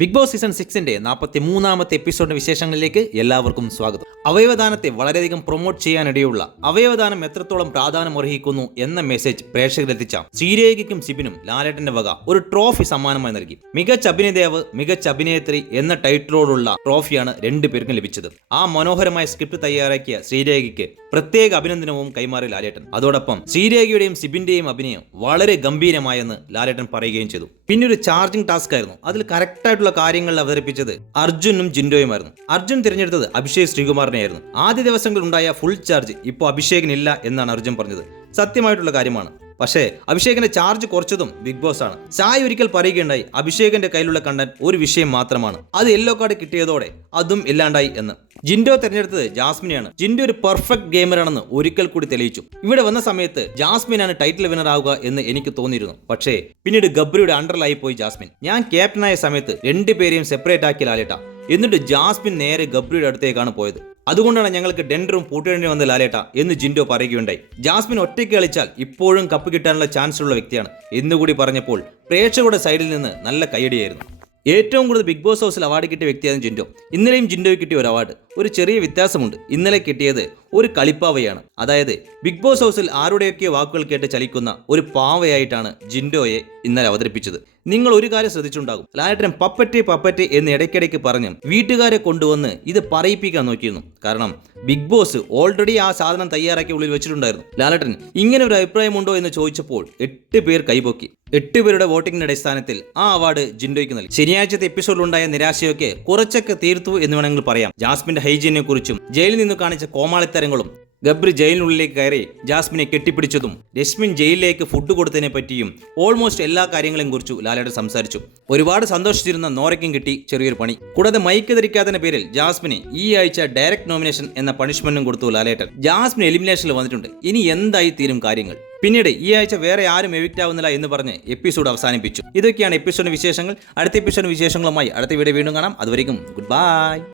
Big boss season സിക്സിന്റെ നാൽപ്പത്തി മൂന്നാമത്തെ എപ്പിസോഡിന്റെ വിശേഷങ്ങളിലേക്ക് എല്ലാവർക്കും സ്വാഗതം. അവയവദാനത്തെ വളരെയധികം പ്രൊമോട്ട് ചെയ്യാനിടയുള്ള അവയവദാനം എത്രത്തോളം പ്രാധാന്യം അർഹിക്കുന്നു എന്ന മെസ്സേജ് പ്രേക്ഷകരിലെത്തിച്ച ശ്രീരേഖയ്ക്കും സിബിനും ലാലേട്ടന്റെ വക ഒരു ട്രോഫി സമ്മാനമായി നൽകി. മികച്ച അഭിനേതാവ് മികച്ച അഭിനേത്രി എന്ന ടൈറ്റിലോടുള്ള ട്രോഫിയാണ് രണ്ടുപേർക്കും ലഭിച്ചത്. ആ മനോഹരമായ സ്ക്രിപ്റ്റ് തയ്യാറാക്കിയ ശ്രീരേഖയ്ക്ക് പ്രത്യേക അഭിനന്ദനവും കൈമാറി ലാലേട്ടൻ. അതോടൊപ്പം ശ്രീരേഖയുടെയും സിബിന്റെയും അഭിനയം വളരെ ഗംഭീരമായെന്ന് ലാലേട്ടൻ പറയുകയും ചെയ്തു. പിന്നെ ഒരു ചാർജിംഗ് ടാസ്ക് ആയിരുന്നു. അതിൽ കറക്റ്റ് ആയിട്ടുള്ള കാര്യങ്ങൾ അവതരിപ്പിച്ചത് അർജുനും ജിൻഡോയുമായിരുന്നു. അർജുൻ തിരഞ്ഞെടുത്തത് അഭിഷേക് ശ്രീകുമാറിനെയായിരുന്നു. ആദ്യ ദിവസങ്ങളിൽ ഉണ്ടായ ഫുൾ ചാർജ് ഇപ്പോൾ അഭിഷേകിനില്ല എന്നാണ് അർജുൻ പറഞ്ഞത്. സത്യമായിട്ടുള്ള കാര്യമാണ്. പക്ഷേ അഭിഷേകിന്റെ ചാർജ് കുറച്ചതും ബിഗ് ബോസ് ആണ്. സായി ഒരിക്കൽ പറയുകയുണ്ടായി അഭിഷേകിന്റെ കയ്യിലുള്ള കണ്ടന്റ് ഒരു വിഷയം മാത്രമാണ്. അത് യെല്ലോ കാർഡ് കിട്ടിയതോടെ അതും ഇല്ലാണ്ടായി എന്ന്. ജിൻഡോ തിരഞ്ഞെടുത്തത് ജാസ്മിനെയാണ്. ജിൻഡോ ഒരു പെർഫെക്റ്റ് ഗെയിമറാണെന്ന് ഒരിക്കൽ കൂടി തെളിയിച്ചു. ഇവിടെ വന്ന സമയത്ത് ജാസ്മിനാണ് ടൈറ്റിൽ വിന്നർ ആവുക എന്ന് എനിക്ക് തോന്നിയിരുന്നു. പക്ഷേ പിന്നീട് ഗബ്രിയുടെ അണ്ടറിലായി പോയി ജാസ്മിൻ. ഞാൻ ക്യാപ്റ്റനായ സമയത്ത് രണ്ടുപേരെയും സെപ്പറേറ്റ് ആക്കി ലാലേട്ട. എന്നിട്ട് ജാസ്മിൻ നേരെ ഗബ്രിയുടെ അടുത്തേക്കാണ് പോയത്. അതുകൊണ്ടാണ് ഞങ്ങൾക്ക് ഡെൻഡറും പൂട്ടേണ്ടി വന്ന ലാലേട്ട എന്ന് ജിൻഡോ പറയുകയുണ്ടായി. ജാസ്മിൻ ഒറ്റയ്ക്ക് കളിച്ചാൽ ഇപ്പോഴും കപ്പ് കിട്ടാനുള്ള ചാൻസ് ഉള്ള വ്യക്തിയാണ് എന്നുകൂടി പറഞ്ഞപ്പോൾ പ്രേക്ഷകരുടെ സൈഡിൽ നിന്ന് നല്ല കൈയടിയായിരുന്നു ഏറ്റവും കൂടുതൽ ബിഗ് ബോസ് ഹൗസിൽ അവാർഡ് കിട്ടിയ വ്യക്തിയാണ് ജിൻഡോ. ഇന്നലെയും ജിൻഡോയ്ക്ക് കിട്ടിയ ഒരു അവാർഡ് ഒരു ചെറിയ വ്യത്യാസമുണ്ട്. ഇന്നലെ കിട്ടിയത് ഒരു കളിപ്പാവയാണ്. അതായത് ബിഗ് ബോസ് ഹൗസിൽ ആരുടെയൊക്കെ വാക്കുകൾ കേട്ട് ചലിക്കുന്ന ഒരു പാവയായിട്ടാണ് ജിൻഡോയെ ഇന്നലെ അവതരിപ്പിച്ചത്. നിങ്ങൾ ഒരു കാര്യം ശ്രദ്ധിച്ചുണ്ടാകും ലാലേട്ടൻ പപ്പറ്റ് പപ്പറ്റ് എന്ന് ഇടയ്ക്കിടയ്ക്ക് പറഞ്ഞ് വീട്ടുകാരെ കൊണ്ടുവന്ന് ഇത് പറയിപ്പിക്കാൻ നോക്കിയിരുന്നു. കാരണം ബിഗ് ബോസ് ഓൾറെഡി ആ സാധനം തയ്യാറാക്കി ഉള്ളിൽ വെച്ചിട്ടുണ്ടായിരുന്നു. ലാലേട്ടൻ ഇങ്ങനെ ഒരു അഭിപ്രായമുണ്ടോ എന്ന് ചോദിച്ചപ്പോൾ എട്ട് പേർ കൈപൊക്കി. എട്ട് പേരുടെ വോട്ടിംഗിന്റെ അടിസ്ഥാനത്തിൽ ആ അവാർഡ് ജിൻഡോയ്ക്ക് നൽകി. ശനിയാഴ്ചത്തെ എപ്പിസോഡിലുണ്ടായ നിരാശയൊക്കെ കുറച്ചൊക്കെ തീർത്തു എന്ന് വേണമെങ്കിൽ പറയാം. ജാസ്മിന്റെ ഹൈജീനെ കുറിച്ചും ജയിലിൽ നിന്ന് കാണിച്ച കോമാളിത്തരങ്ങളും ഗബ്രി ജയിലിനുള്ളിലേക്ക് കയറി ജാസ്മിനെ കെട്ടിപ്പിടിച്ചതും രശ്മിൻ ജയിലിലേക്ക് ഫുഡ് കൊടുത്തതിനെ പറ്റിയും ഓൾമോസ്റ്റ് എല്ലാ കാര്യങ്ങളെയും കുറിച്ചു ലാലേട്ടൻ സംസാരിച്ചു. ഒരുപാട് സന്തോഷിച്ചിരുന്ന നോറയ്ക്കും കിട്ടി ചെറിയൊരു പണി. കൂടാതെ മൈക്ക് ധരിക്കാത്തതിന്റെ പേരിൽ ജാസ്മിന് ഈ ആഴ്ച ഡയറക്ട് നോമിനേഷൻ എന്ന പണിഷ്മെന്റും കൊടുത്തു ലാലേട്ടൻ. ജാസ്മിൻ എലിമിനേഷനിൽ വന്നിട്ടുണ്ട്. ഇനി എന്തായി തീരും കാര്യങ്ങൾ? പിന്നീട് ഈ ആഴ്ച വേറെ ആരും എവിക്റ്റ് ആവുന്നില്ല എന്ന് പറഞ്ഞ് എപ്പിസോഡ് അവസാനിപ്പിച്ചു. ഇതൊക്കെയാണ് എപ്പിസോഡ് വിശേഷങ്ങൾ. അടുത്ത എപ്പിസോഡ് വിശേഷങ്ങളുമായി അടുത്ത വീഡിയോ വീണ്ടും കാണാം. അതുവരെയും ഗുഡ് ബൈ.